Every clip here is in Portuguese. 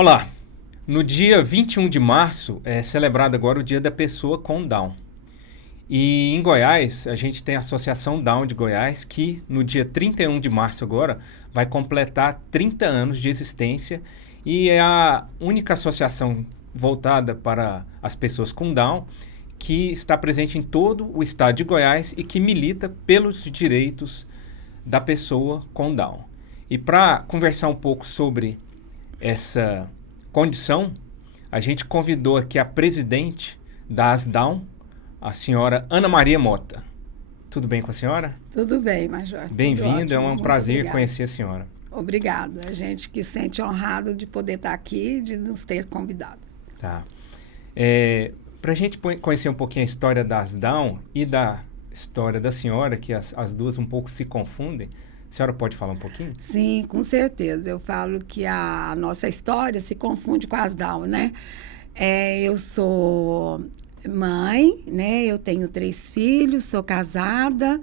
Olá, no dia 21 de março é celebrado agora o Dia da Pessoa com Down. E em Goiás, a gente tem a Associação Down de Goiás, que no dia 31 de março agora vai completar 30 anos de existência e é a única associação voltada para as pessoas com Down que está presente em todo o estado de Goiás e que milita pelos direitos da pessoa com Down. E para conversar um pouco sobre essa condição, a gente convidou aqui a presidente da ASDAW, a senhora Ana Maria Mota. Tudo bem com a senhora? Tudo bem, Major. Bem-vinda, é um prazer obrigada. Conhecer a senhora. Obrigada, a gente que se sente honrado de poder estar aqui e de nos ter convidados. Tá. Para a gente conhecer um pouquinho a história da ASDAW e da história da senhora, que as duas um pouco se confundem, a senhora pode falar um pouquinho? Sim, com certeza. Eu falo que a nossa história se confunde com a ASDAW, né? Eu sou mãe, né? Eu tenho 3 filhos, sou casada,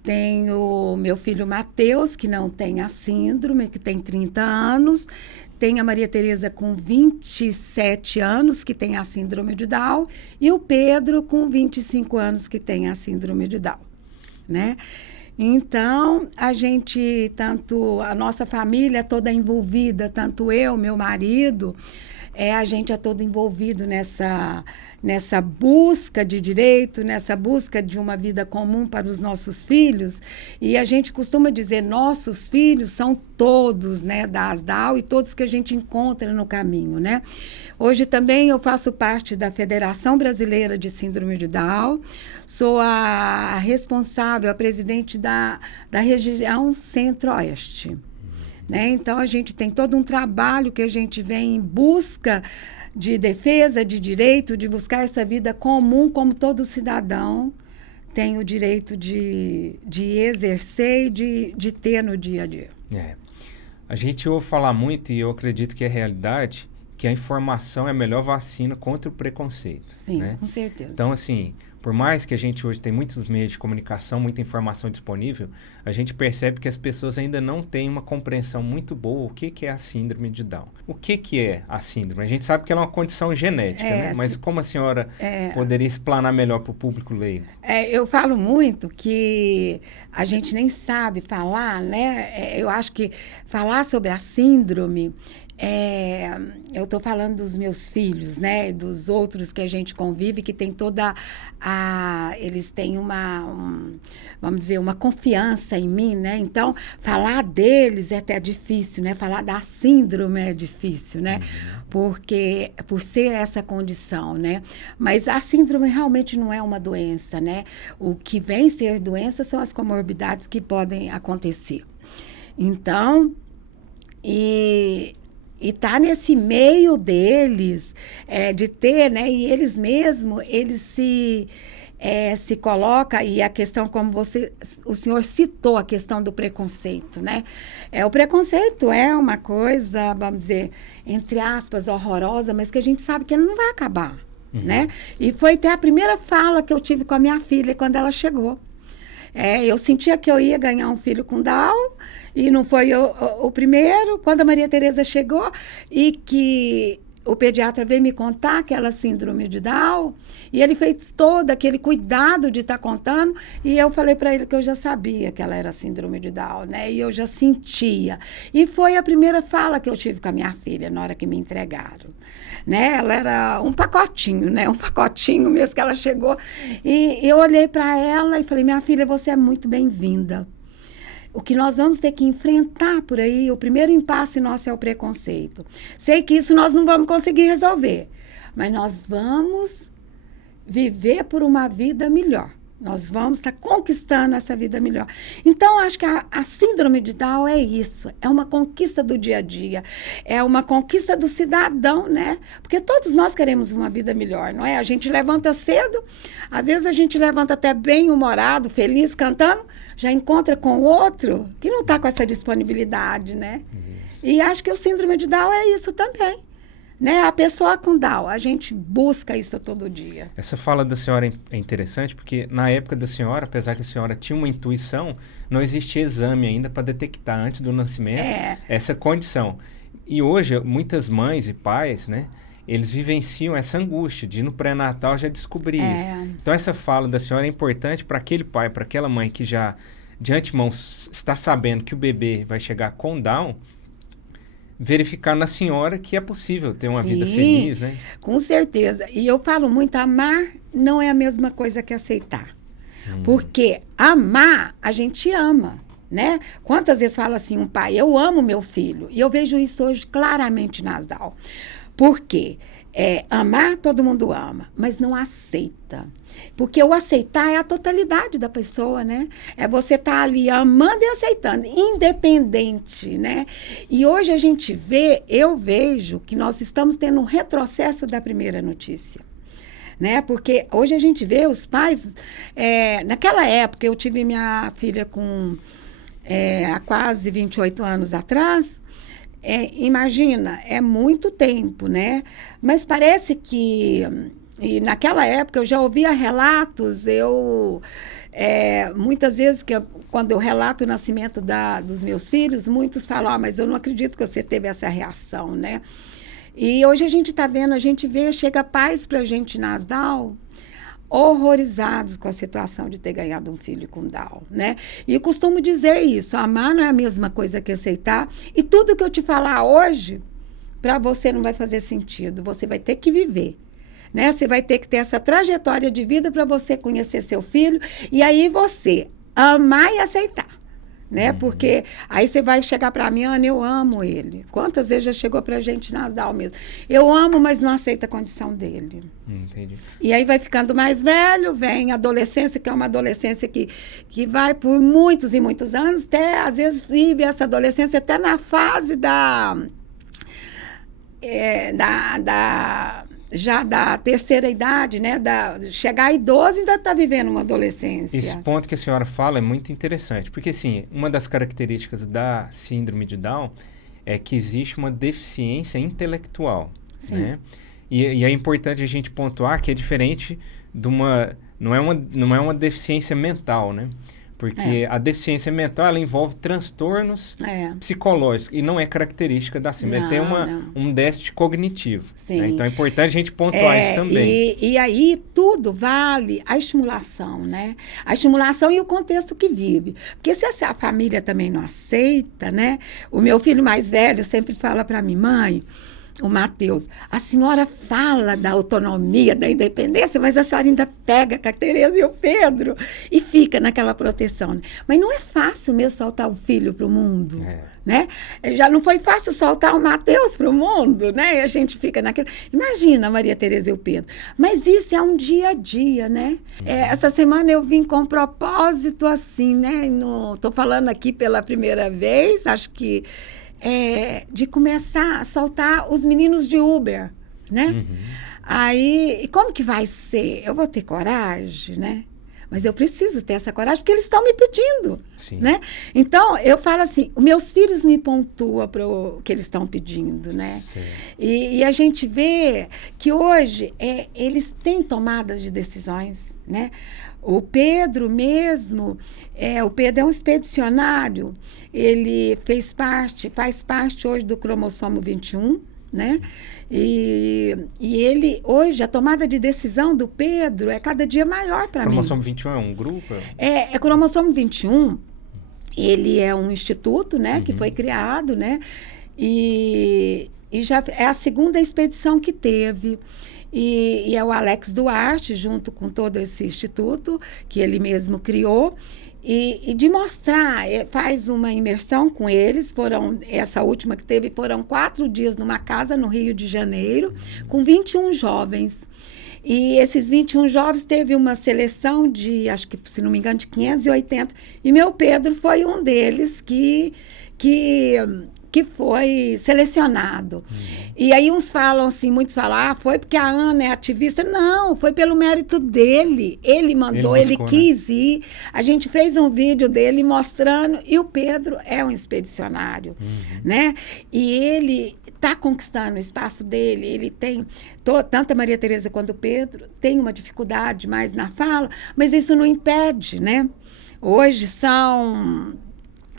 tenho meu filho Matheus, que não tem a síndrome, que tem 30 anos, tem a Maria Tereza com 27 anos, que tem a síndrome de Down, e o Pedro com 25 anos, que tem a síndrome de Down, né? Então, a nossa família é toda envolvida, tanto eu, meu marido, a gente é todo envolvido nessa busca de direito, nessa busca de uma vida comum para os nossos filhos. E a gente costuma dizer, nossos filhos são todos, né, da ASDAW e todos que a gente encontra no caminho, né? Hoje também eu faço parte da Federação Brasileira de Síndrome de Down, sou a responsável, a presidente da região Centro-Oeste. Né? Então, a gente tem todo um trabalho que a gente vem em busca de defesa de direito, de buscar essa vida comum, como todo cidadão tem o direito de exercer e de ter no dia a dia. A gente ouve falar muito, e eu acredito que é realidade, que a informação é a melhor vacina contra o preconceito. Sim, né? Com certeza. Então, assim, por mais que a gente hoje tem muitos meios de comunicação, muita informação disponível, a gente percebe que as pessoas ainda não têm uma compreensão muito boa o que é a síndrome de Down. O que é a síndrome? A gente sabe que ela é uma condição genética, né? Mas como a senhora poderia explanar melhor para o público leigo? Eu falo muito que a gente nem sabe falar, né? Eu acho que falar sobre a síndrome... eu estou falando dos meus filhos, né? Dos outros que a gente convive, que tem eles têm vamos dizer, uma confiança em mim, né? Então, falar deles é até difícil, né? Falar da síndrome é difícil, né? Porque, por ser essa condição, né? Mas a síndrome realmente não é uma doença, né? O que vem ser doença são as comorbidades que podem acontecer. Então, e tá nesse meio deles, de ter, né? E eles mesmos, eles se colocam, e a questão, como o senhor citou, a questão do preconceito, né? O preconceito é uma coisa, vamos dizer, entre aspas, horrorosa, mas que a gente sabe que ele não vai acabar, né? E foi até a primeira fala que eu tive com a minha filha quando ela chegou. Eu sentia que eu ia ganhar um filho com Down, e não foi o primeiro. Quando a Maria Tereza chegou e que o pediatra veio me contar aquela síndrome de Down, e ele fez todo aquele cuidado de estar contando, e eu falei para ele que eu já sabia que ela era síndrome de Down, né? E eu já sentia. E foi a primeira fala que eu tive com a minha filha na hora que me entregaram. Né? Ela era um pacotinho, né? Um pacotinho mesmo que ela chegou. E eu olhei para ela e falei, minha filha, você é muito bem-vinda. O que nós vamos ter que enfrentar por aí, o primeiro impasse nosso é o preconceito. Sei que isso nós não vamos conseguir resolver, mas nós vamos viver por uma vida melhor. Nós vamos estar conquistando essa vida melhor. Então, acho que a síndrome de Down é isso. É uma conquista do dia a dia. É uma conquista do cidadão, né? Porque todos nós queremos uma vida melhor, não é? A gente levanta cedo, às vezes a gente levanta até bem humorado, feliz, cantando, já encontra com outro que não está com essa disponibilidade, né? E acho que o síndrome de Down é isso também. Né? A pessoa com Down, a gente busca isso todo dia. Essa fala da senhora é interessante porque na época da senhora, apesar que a senhora tinha uma intuição, não existia exame ainda para detectar antes do nascimento essa condição. E hoje, muitas mães e pais, né, eles vivenciam essa angústia de no pré-natal já descobrir isso. Então, essa fala da senhora é importante para aquele pai, para aquela mãe que já, de antemão, está sabendo que o bebê vai chegar com Down, verificar na senhora que é possível ter uma vida feliz, né? Com certeza. E eu falo muito, amar não é a mesma coisa que aceitar. Porque amar, a gente ama, né? Quantas vezes fala assim, um pai, eu amo meu filho. E eu vejo isso hoje claramente nas Down. Por quê? Amar, todo mundo ama, mas não aceita. Porque o aceitar é a totalidade da pessoa, né? É você estar ali amando e aceitando, independente, né? E hoje a gente vê, eu vejo que nós estamos tendo um retrocesso da primeira notícia. Né? Porque hoje a gente vê os pais... naquela época, eu tive minha filha há quase 28 anos atrás. Imagina, é muito tempo, né? Mas parece que... E naquela época eu já ouvia relatos, muitas vezes, quando eu relato o nascimento dos meus filhos, muitos falam, mas eu não acredito que você teve essa reação, né? E hoje a gente está vendo, chega pais para a gente nas Down, horrorizados com a situação de ter ganhado um filho com Down, né? E eu costumo dizer isso, amar não é a mesma coisa que aceitar, e tudo que eu te falar hoje, para você não vai fazer sentido, você vai ter que viver, né? Você vai ter que ter essa trajetória de vida para você conhecer seu filho, e aí você amar e aceitar. Né? Porque aí você vai chegar para mim, Ana, eu amo ele. Quantas vezes já chegou para a gente nas Down mesmo? Eu amo, mas não aceito a condição dele. Entendi. E aí vai ficando mais velho, vem a adolescência, que é uma adolescência que vai por muitos e muitos anos, até às vezes vive essa adolescência até na fase já da terceira idade, né? Chegar a idoso ainda está vivendo uma adolescência. Esse ponto que a senhora fala é muito interessante, porque, assim, uma das características da síndrome de Down é que existe uma deficiência intelectual, né? E é importante a gente pontuar que é diferente de uma... Não é uma deficiência mental, né? Porque a deficiência mental, ela envolve transtornos psicológicos e não é característica da síndrome. Ele tem um déficit cognitivo. Né? Então, é importante a gente pontuar isso também. E aí, tudo vale a estimulação, né? A estimulação e o contexto que vive. Porque se a família também não aceita, né? O meu filho mais velho sempre fala para mim, mãe... O Matheus, a senhora fala da autonomia, da independência, mas a senhora ainda pega com a Tereza e o Pedro e fica naquela proteção. Né? Mas não é fácil mesmo soltar o filho para o mundo, né? Já não foi fácil soltar o Matheus para o mundo, né? E a gente fica naquele... Imagina a Maria Tereza e o Pedro. Mas isso é um dia a dia, né? Essa semana eu vim com um propósito assim, né? Estou falando aqui pela primeira vez, acho que... de começar a soltar os meninos de Uber, né? Aí, como que vai ser? Eu vou ter coragem, né? Mas eu preciso ter essa coragem porque eles estão me pedindo, né? Então, eu falo assim, os meus filhos me pontuam para o que eles estão pedindo, né? E a gente vê que hoje eles têm tomadas de decisões, né? O Pedro mesmo, o Pedro é um expedicionário, ele faz parte hoje do cromossomo 21, né? E ele, hoje, a tomada de decisão do Pedro é cada dia maior para mim. Cromossomo 21 é um grupo? Cromossomo 21, ele é um instituto, né? Que foi criado, né? E já é a segunda expedição que teve. E é o Alex Duarte, junto com todo esse instituto, que ele mesmo criou, e de mostrar, faz uma imersão com eles, essa última que teve, foram 4 dias numa casa no Rio de Janeiro, com 21 jovens. E esses 21 jovens teve uma seleção de, acho que, se não me engano, de 580, e meu Pedro foi um deles que foi selecionado. E aí uns falam assim, muitos falam, foi porque a Ana é ativista. Não, foi pelo mérito dele. Ele mandou, ele quis ir. A gente fez um vídeo dele mostrando, e o Pedro é um expedicionário, né? E ele está conquistando o espaço dele, ele tem, tanto a Maria Tereza quanto o Pedro, tem uma dificuldade mais na fala, mas isso não impede, né? Hoje são...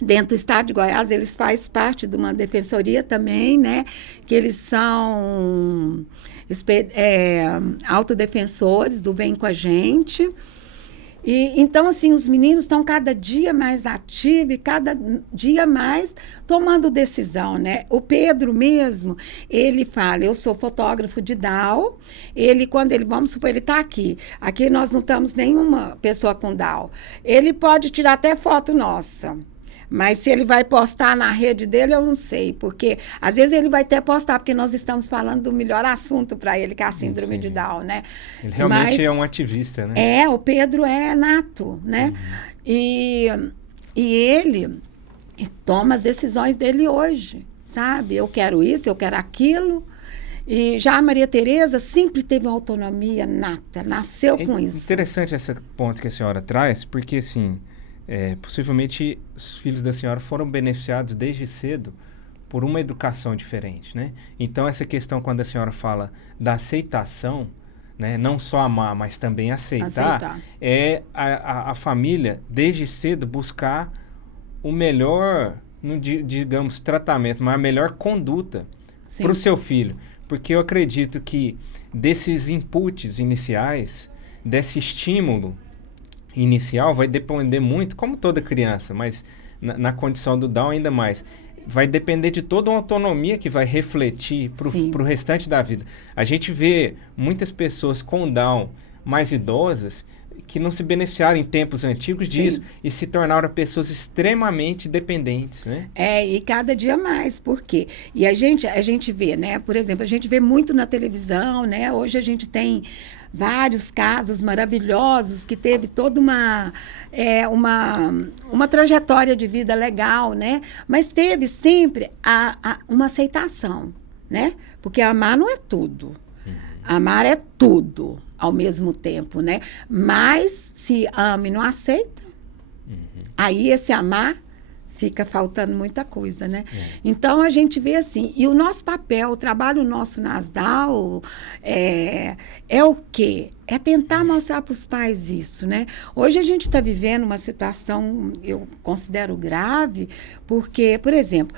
Dentro do estado de Goiás, eles fazem parte de uma defensoria também, né? Que eles são autodefensores do Vem com a Gente. E, então, assim, os meninos estão cada dia mais ativos e cada dia mais tomando decisão, né? O Pedro mesmo, ele fala, eu sou fotógrafo de Down, vamos supor, ele está aqui. Aqui nós não estamos nenhuma pessoa com Down. Ele pode tirar até foto nossa. Mas se ele vai postar na rede dele, eu não sei. Porque, às vezes, ele vai até postar, porque nós estamos falando do melhor assunto para ele, que é a síndrome de Down, né? Ele realmente é um ativista, né? O Pedro é nato, né? E ele toma as decisões dele hoje, sabe? Eu quero isso, eu quero aquilo. E já a Maria Tereza sempre teve uma autonomia nata, nasceu com isso. Interessante esse ponto que a senhora traz, porque, assim... possivelmente os filhos da senhora foram beneficiados desde cedo por uma educação diferente, né? Então, essa questão, quando a senhora fala da aceitação, né? Não só amar, mas também aceitar. É a família, desde cedo, buscar o melhor, não digamos, tratamento, mas a melhor conduta para o seu filho. Porque eu acredito que desses inputs iniciais, desse estímulo inicial, vai depender muito, como toda criança, mas na condição do Down ainda mais, vai depender de toda uma autonomia que vai refletir para o restante da vida. A gente vê muitas pessoas com Down mais idosas que não se beneficiaram em tempos antigos disso e se tornaram pessoas extremamente dependentes, né? E cada dia mais, por quê? E a gente vê, né? Por exemplo, a gente vê muito na televisão, né? Hoje a gente tem vários casos maravilhosos que teve toda uma trajetória de vida legal, né? Mas teve sempre uma aceitação, né? Porque amar não é tudo. Amar é tudo ao mesmo tempo, né? Mas se ama e não aceita, aí esse amar fica faltando muita coisa, né? Então, a gente vê assim, e o nosso papel, o trabalho nosso na Asdal é o quê? É tentar mostrar para os pais isso, né? Hoje a gente está vivendo uma situação, eu considero grave, porque, por exemplo,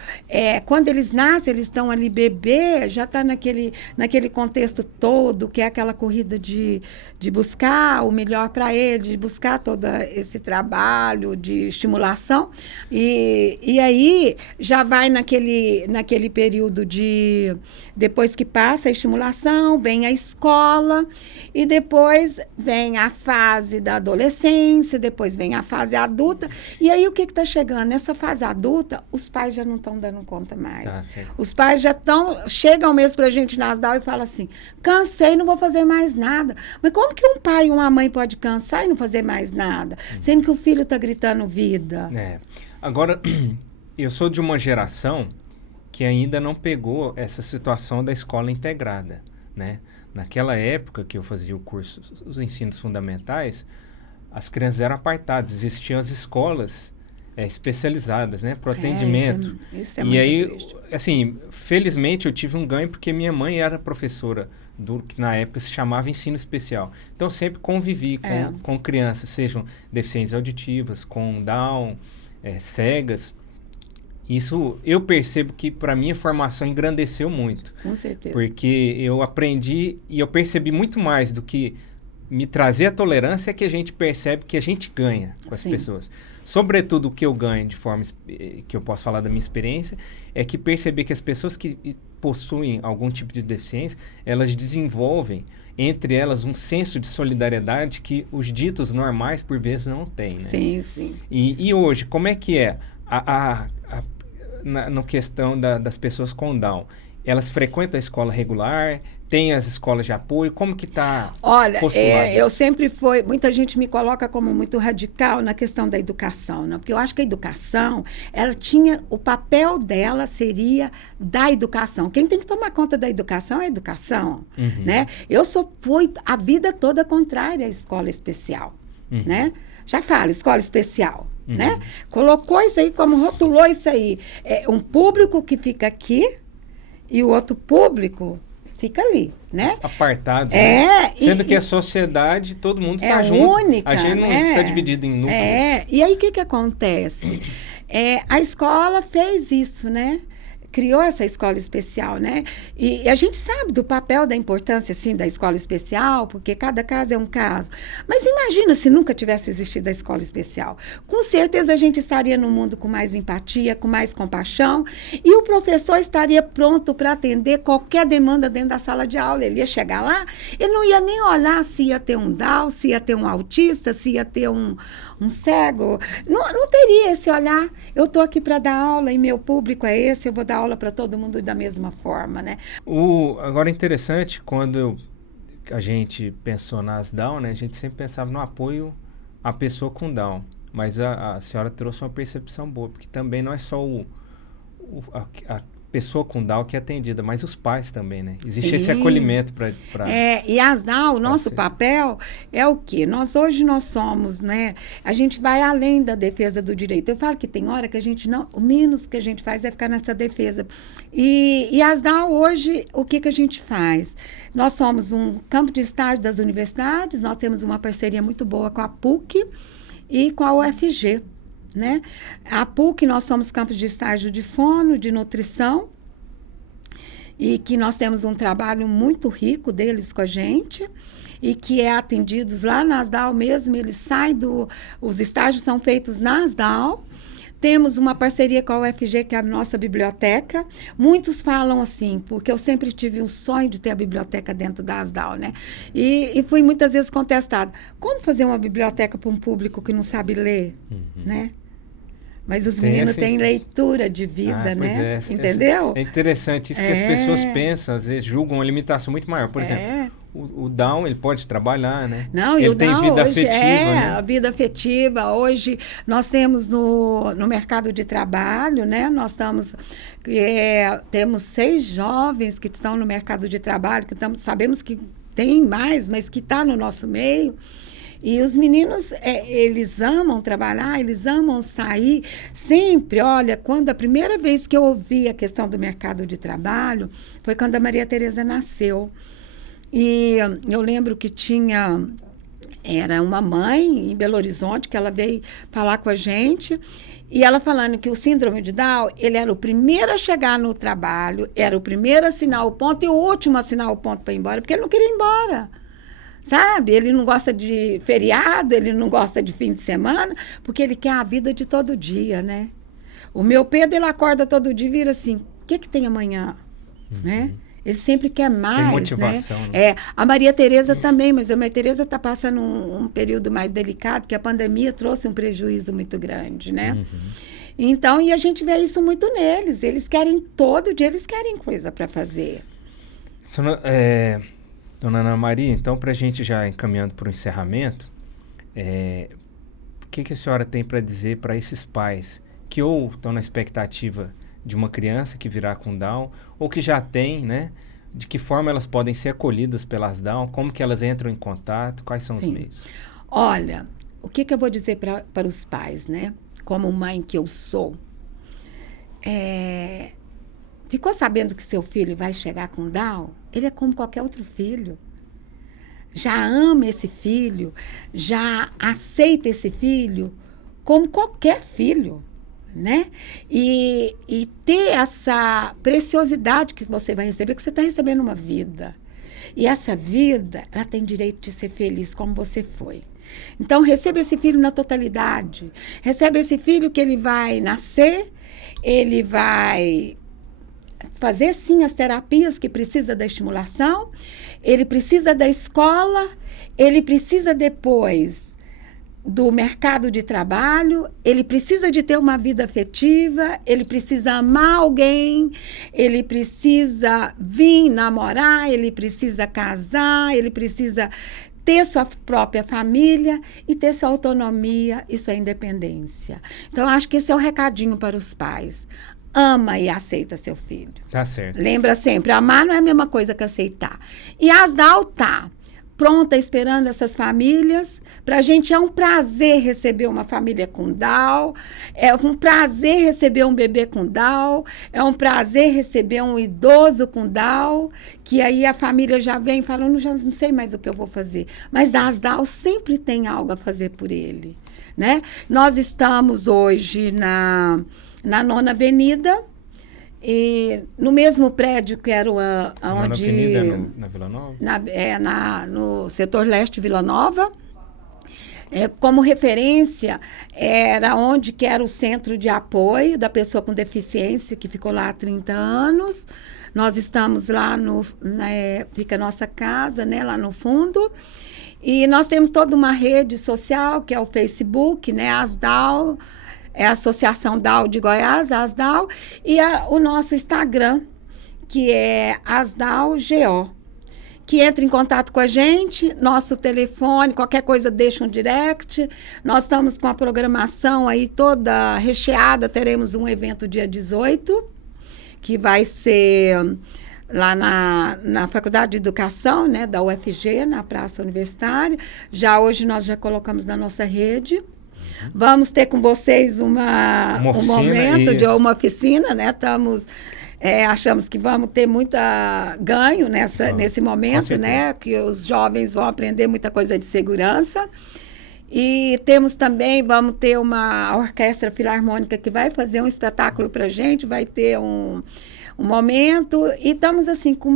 quando eles nascem, eles estão ali bebê, já está naquele contexto todo, que é aquela corrida de buscar o melhor para eles, de buscar todo esse trabalho de estimulação. E aí já vai naquele período de... Depois que passa a estimulação, vem a escola, e depois vem a fase da adolescência, depois vem a fase adulta. E aí, o que está chegando? Nessa fase adulta, os pais já não estão dando conta mais. Os pais já chegam mesmo para a gente na Asdal e falam assim, cansei, não vou fazer mais nada. Mas como que um pai e uma mãe pode cansar e não fazer mais nada? Sendo que o filho está gritando vida. Agora, eu sou de uma geração que ainda não pegou essa situação da escola integrada, né? Naquela época que eu fazia o curso, os ensinos fundamentais, as crianças eram apartadas, existiam as escolas especializadas, né, para o atendimento. Isso é e muito aí, triste. assim, felizmente eu tive um ganho porque minha mãe era professora do que na época se chamava ensino especial. Então, eu sempre convivi com crianças, sejam deficientes auditivas, com Down, cegas. Isso eu percebo que para mim a formação engrandeceu muito. Com certeza. Porque eu aprendi e eu percebi muito mais do que me trazer a tolerância é que a gente percebe que a gente ganha com as pessoas. Sobretudo o que eu ganho de forma que eu posso falar da minha experiência é que perceber que as pessoas que possuem algum tipo de deficiência, elas desenvolvem entre elas um senso de solidariedade que os ditos normais por vezes não têm, né? Sim. E hoje, como é que é na questão das pessoas com Down? Elas frequentam a escola regular? Tem as escolas de apoio? Como que está postulado? Olha, eu sempre fui... Muita gente me coloca como muito radical na questão da educação, né? Porque eu acho que a educação, ela tinha... O papel dela seria da educação. Quem tem que tomar conta da educação é a educação, né? Eu fui a vida toda contrária à escola especial, né? Já falo, escola especial, né? Colocou isso aí, como rotulou isso aí. Um público que fica aqui e o outro público fica ali, né? Apartados. Né? Sendo que a sociedade, todo mundo está junto. Única, a gente não está dividido em núcleos. E aí, o que acontece? A escola fez isso, né? Criou essa escola especial, né? E a gente sabe do papel, da importância, assim, da escola especial, porque cada caso é um caso. Mas imagina se nunca tivesse existido a escola especial. Com certeza a gente estaria num mundo com mais empatia, com mais compaixão, e o professor estaria pronto para atender qualquer demanda dentro da sala de aula. Ele ia chegar lá, ele não ia nem olhar se ia ter um Down, se ia ter um autista, se ia ter um cego. Não teria esse olhar. Eu estou aqui para dar aula e meu público é esse, eu vou dar aula para todo mundo da mesma forma, né? Agora, interessante, quando a gente pensou nas Down, né, a gente sempre pensava no apoio à pessoa com Down. Mas a senhora trouxe uma percepção boa, porque também não é só a pessoa com Down que é atendida, mas os pais também, né? Existe Sim. esse acolhimento para... E as Down, o nosso papel é o quê? Hoje nós somos, né? A gente vai além da defesa do direito. Eu falo que tem hora que a gente não... O menos que a gente faz é ficar nessa defesa. E as Down, hoje, o que a gente faz? Nós somos um campo de estágio das universidades, nós temos uma parceria muito boa com a PUC e com a UFG. Né? A PUC, nós somos campos de estágio de fono, de nutrição, e que nós temos um trabalho muito rico deles com a gente, e que é atendidos lá nas DAO mesmo, eles saem os estágios são feitos nas DAO. Temos uma parceria com a UFG, que é a nossa biblioteca. Muitos falam assim, porque eu sempre tive um sonho de ter a biblioteca dentro da ASDAL, né? E fui muitas vezes contestada. Como fazer uma biblioteca para um público que não sabe ler, né? Mas os meninos têm leitura de vida, né? Entendeu? É interessante isso que as pessoas pensam, às vezes julgam uma limitação muito maior. Por exemplo, o Down, ele pode trabalhar, né? Não, ele e o tem Down vida hoje afetiva, né? a vida afetiva. Hoje nós temos no mercado de trabalho, né? Nós estamos... temos 6 jovens que estão no mercado de trabalho, que sabemos que tem mais, mas que está no nosso meio. E os meninos, eles amam trabalhar, eles amam sair. Sempre, olha, quando a primeira vez que eu ouvi a questão do mercado de trabalho, foi quando a Maria Tereza nasceu. E eu lembro que era uma mãe em Belo Horizonte, que ela veio falar com a gente, e ela falando que o síndrome de Down, ele era o primeiro a chegar no trabalho, era o primeiro a assinar o ponto e o último a assinar o ponto para ir embora, porque ele não queria ir embora. Sabe? Ele não gosta de feriado, ele não gosta de fim de semana, porque ele quer a vida de todo dia, né? O meu Pedro, ele acorda todo dia e vira assim, o que tem amanhã? Né? Ele sempre quer mais, tem motivação, né? A Maria Tereza também, mas a Maria Tereza está passando um período mais delicado, que a pandemia trouxe um prejuízo muito grande, né? Então, e a gente vê isso muito neles. Eles querem, todo dia, eles querem coisa para fazer. Dona Ana Maria, então, para a gente já encaminhando para o encerramento, o que a senhora tem para dizer para esses pais que ou estão na expectativa de uma criança que virá com Down, ou que já tem, né? De que forma elas podem ser acolhidas pelas Down, como que elas entram em contato, quais são os meios? Olha, o que eu vou dizer para os pais, né? Como mãe que eu sou, ficou sabendo que seu filho vai chegar com Down? Ele é como qualquer outro filho. Já ama esse filho, já aceita esse filho como qualquer filho, né? E ter essa preciosidade que você vai receber, que você está recebendo uma vida. E essa vida, ela tem direito de ser feliz como você foi. Então, receba esse filho na totalidade. Receba esse filho que ele vai nascer, ele vai fazer, sim, as terapias que precisa da estimulação, ele precisa da escola, ele precisa depois do mercado de trabalho, ele precisa de ter uma vida afetiva, ele precisa amar alguém, ele precisa vir namorar, ele precisa casar, ele precisa ter sua própria família e ter sua autonomia e sua independência. Então, acho que esse é o recadinho para os pais. Ama e aceita seu filho. Tá certo. Lembra sempre, amar não é a mesma coisa que aceitar. E a ASDAL tá pronta, esperando essas famílias. Para a gente é um prazer receber uma família com Down, é um prazer receber um bebê com Down, é um prazer receber um idoso com Down, que aí a família já vem falando, já não sei mais o que eu vou fazer. Mas a ASDAL sempre tem algo a fazer por ele. né? Nós estamos hoje na 9ª Avenida, e no mesmo prédio que era onde... Avenida na Vila Nova? No setor leste de Vila Nova. Como referência, era onde que era o centro de apoio da pessoa com deficiência, que ficou lá há 30 anos. Nós estamos lá, fica a nossa casa, né, lá no fundo. E nós temos toda uma rede social, que é o Facebook, né, ASDAO, é a Associação DAO de Goiás, ASDAO, e o nosso Instagram, que é ASDAO-GO, que entra em contato com a gente, nosso telefone, qualquer coisa deixa um direct. Nós estamos com a programação aí toda recheada, teremos um evento dia 18, que vai ser lá na Faculdade de Educação, né, da UFG, na Praça Universitária. Hoje nós já colocamos na nossa rede. Vamos ter com vocês um momento de uma oficina, né? Achamos que vamos ter muito ganho nesse momento, né? Que os jovens vão aprender muita coisa de segurança. E temos também, vamos ter uma orquestra filarmônica que vai fazer um espetáculo para a gente, vai ter um momento. E estamos assim com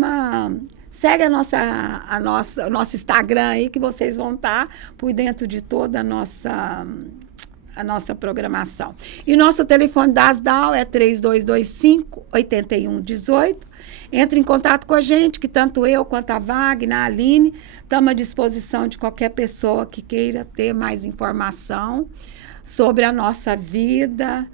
Segue o nosso Instagram aí, que vocês vão estar por dentro de toda a nossa programação. E nosso telefone da ASDAO é 3225-8118. Entre em contato com a gente, que tanto eu quanto a Wagner, a Aline, estamos à disposição de qualquer pessoa que queira ter mais informação sobre a nossa vida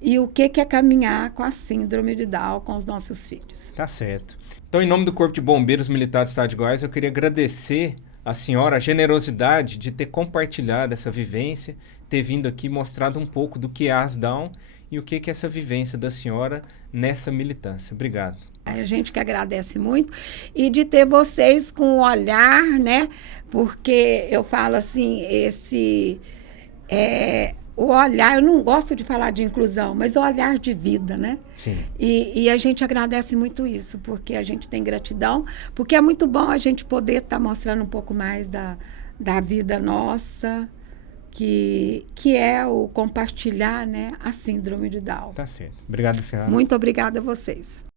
e o que é caminhar com a síndrome de Down com os nossos filhos. Tá certo. Então, em nome do Corpo de Bombeiros Militar do Estado de Goiás, eu queria agradecer à senhora a generosidade de ter compartilhado essa vivência, ter vindo aqui mostrado um pouco do que é a ASDAO e o que é essa vivência da senhora nessa militância. Obrigado. A gente que agradece muito e de ter vocês com o olhar, né? Porque eu falo assim, o olhar, eu não gosto de falar de inclusão, mas o olhar de vida, né? Sim. E a gente agradece muito isso, porque a gente tem gratidão, porque é muito bom a gente poder estar mostrando um pouco mais da vida nossa, que é o compartilhar, né, a síndrome de Down. Tá certo. Obrigado, senhora. Muito obrigada a vocês.